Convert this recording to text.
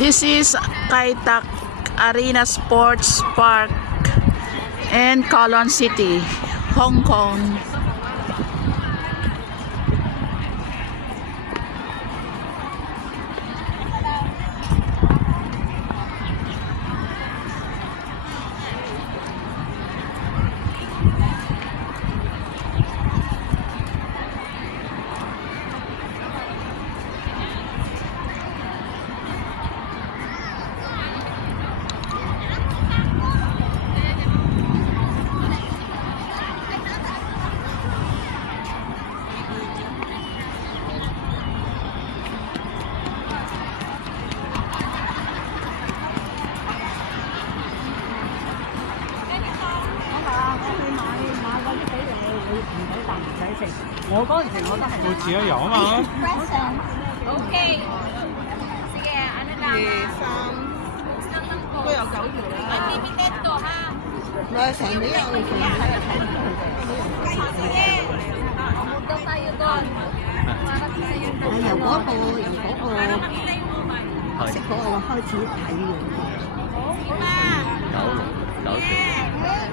This is Kaitak Arena Sports Park in Kowloon City, Hong Kong.我嗰陣時我都係每次都有啊嘛。OK，sige, ano na? 2、3，應該有9條啦。Unlimited to ha? 唔係上面有Sige, pumunta tayo doon. Para sa'yo. 由嗰個Para makita yung mobile. 識嗰個開始睇嘅。Sige pa. 9、6、9條。